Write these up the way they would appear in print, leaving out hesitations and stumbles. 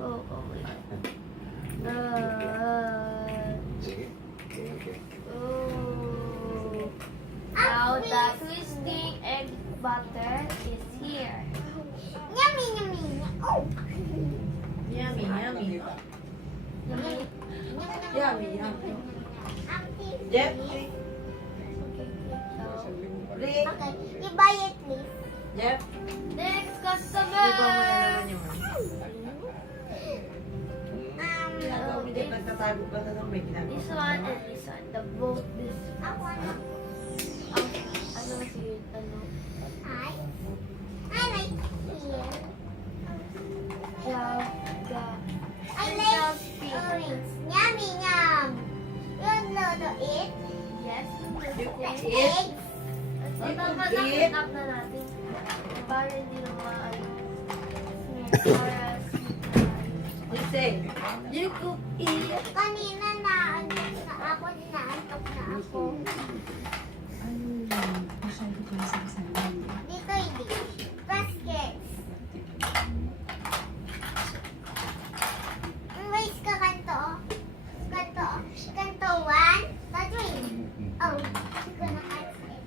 Oh, okay. Sige. Okay. Oh. Now the twisting egg butter is here. Yummy, yummy. Oh. Yummy, yummy. Yummy. Yummy, yummy. Active. Jeff, So, Rick. Okay, you buy it, please. Jeff, next di ba mo na customer. naman yung ginagawa mo Okay. dyan, nagtatago ka na may ginagawa. This one and this one. The both this. I wanna. Ano si ano? I like here. Yeah, I like orange. Yummy, yum. You know to eat? Yes. Eggs. At baka Eat. na-up na natin. Para hindi na maano. Para Listen. you could eat. Kanina na ako, naantok na ako. Dito hindi. Baskets. Race ka kanto. Kanto. Kanto 1. That's right. Oh, hindi ko na-catch it.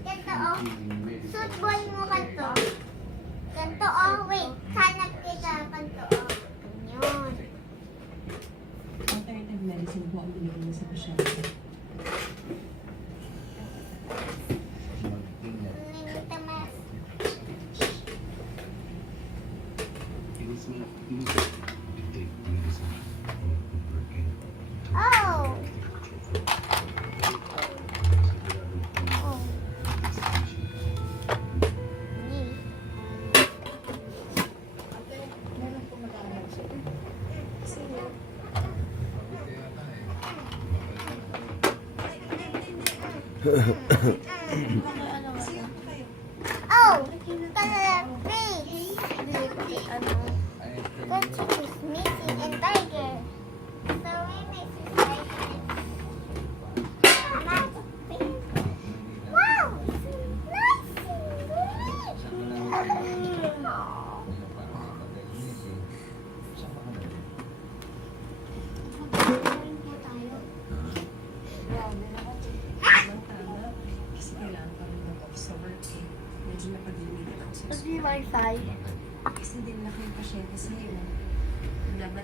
Kanto oh. Football mo kanto. Kanto oh. Wait. Hanap kita kanto oh. Yun. Alternative medicine po ang binigay niya sa pasyente. Limita mas. Oh. Oh. Ni. Oh, three. Ano? Coach is missing and tiger. So we make it tiger. Wow, Kasi kailangan pa rin mag-off sa work eh. Medyo napag-limit ako sa Hindi wifi. Kasi din na kayo pasyente sa'yo. Laban